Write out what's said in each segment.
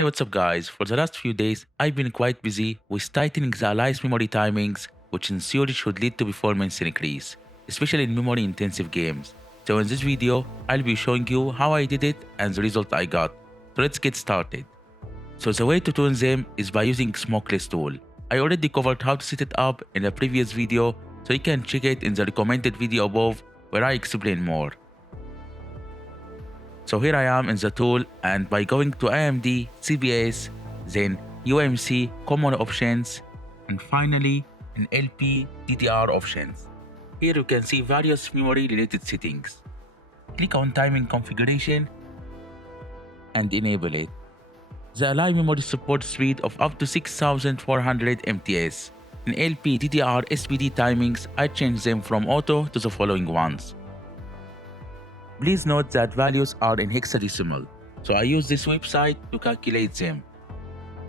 Hey, what's up guys? For the last few days, I've been quite busy with tightening the Ally's memory timings, which in theory should lead to performance increase, especially in memory intensive games. So in this video, I'll be showing you how I did it and the result I got. So let's get started. So the way to tune them is by using SMOKELESS tool. I already covered how to set it up in a previous video, so you can check it in the recommended video above where I explain more. So here I am in the tool, and by going to AMD, CBS, then UMC common options, and finally in LP DDR options. Here you can see various memory related settings. Click on timing configuration and enable it. The Ally memory supports speed of up to 6400 MTS. In LP DDR SPD timings, I changed them from auto to the following ones. Please note that values are in hexadecimal, so I use this website to calculate them.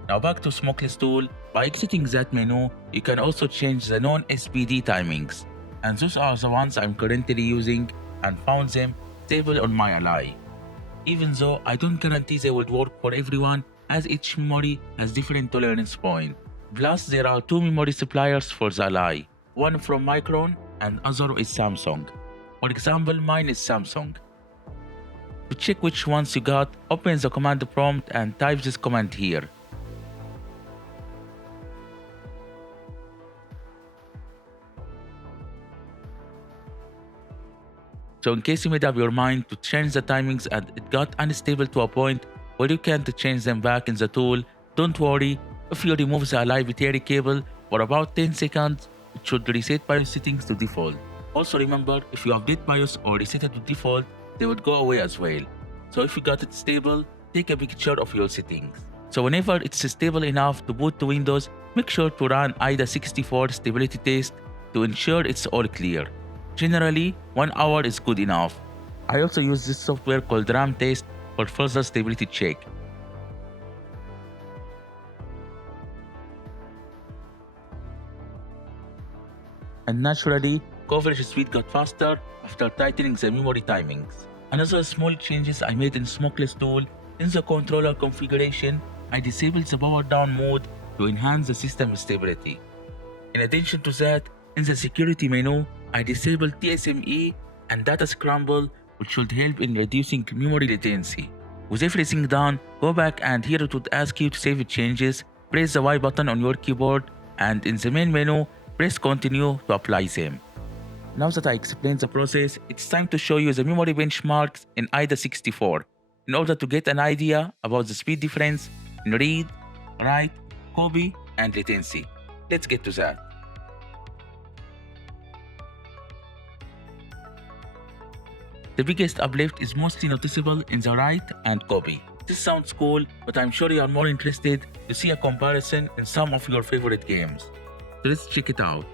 Now back to SMOKELESS tool. By exiting that menu, you can also change the non-SPD timings, and those are the ones I'm currently using and found them stable on my Ally. Even though I don't guarantee they would work for everyone, as each memory has different tolerance point. Plus there are two memory suppliers for the Ally, one from Micron and other is Samsung. For example, mine is Samsung. To check which ones you got, open the command prompt and type this command here. So in case you made up your mind to change the timings and it got unstable to a point where you can't change them back in the tool, don't worry. If you remove the Ally battery cable for about 10 seconds, it should reset BIOS settings to default. Also remember, if you update BIOS or reset it to default, they would go away as well. So if you got it stable, take a picture of your settings. So whenever it's stable enough to boot to Windows, make sure to run AIDA64 stability test to ensure it's all clear. Generally, 1 hour is good enough. I also use this software called RAM test for further stability check. And naturally, coverage speed got faster after tightening the memory timings. Another small changes I made in SMOKELESS tool, in the controller configuration, I disabled the power down mode to enhance the system stability. In addition to that, in the security menu, I disabled TSME and data scramble, which should help in reducing memory latency. With everything done, go back and here it would ask you to save changes, press the Y button on your keyboard, and in the main menu, press continue to apply them. Now that I explained the process, it's time to show you the memory benchmarks in AIDA64 in order to get an idea about the speed difference in read, write, copy, and latency. Let's get to that. The biggest uplift is mostly noticeable in the write and copy. This sounds cool, but I'm sure you are more interested to see a comparison in some of your favorite games. So let's check it out.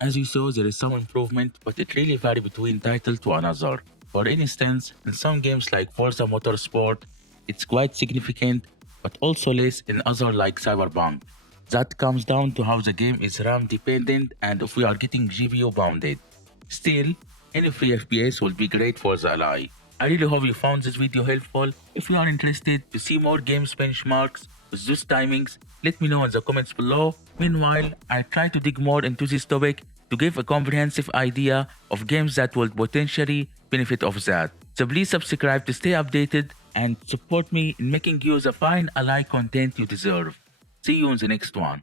As you saw, there is some improvement, but it really varies between title to another. For instance, in some games like Forza Motorsport, it's quite significant, but also less in others like Cyberpunk. That comes down to how the game is RAM dependent and if we are getting GPU bounded. Still, any free FPS will be great for the Ally. I really hope you found this video helpful. If you are interested to see more games benchmarks with those timings, let me know in the comments below. Meanwhile, I try to dig more into this topic to give a comprehensive idea of games that will potentially benefit of that. So please subscribe to stay updated and support me in making you the fine Ally content you deserve. See you in the next one.